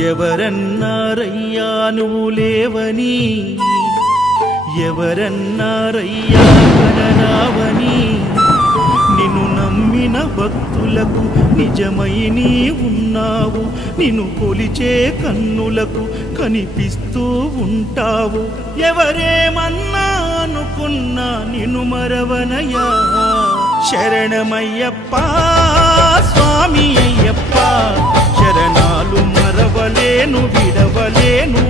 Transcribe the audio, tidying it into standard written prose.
ఎవరన్నారయ్యా నువ్వు లేవని, ఎవరన్నారయ్యా కనరావని, నిన్ను నమ్మిన భక్తులకు నిజమై నీ ఉన్నావు, నిన్ను కొలిచే కన్నులకు కనిపిస్తూ ఉంటావు. ఎవరేమన్నా అనుకున్నా నిన్ను మరవనయ్యా. శరణమయ్యప్ప స్వామి అయ్యప్ప, శరణాలు మరవలేను విడవలేను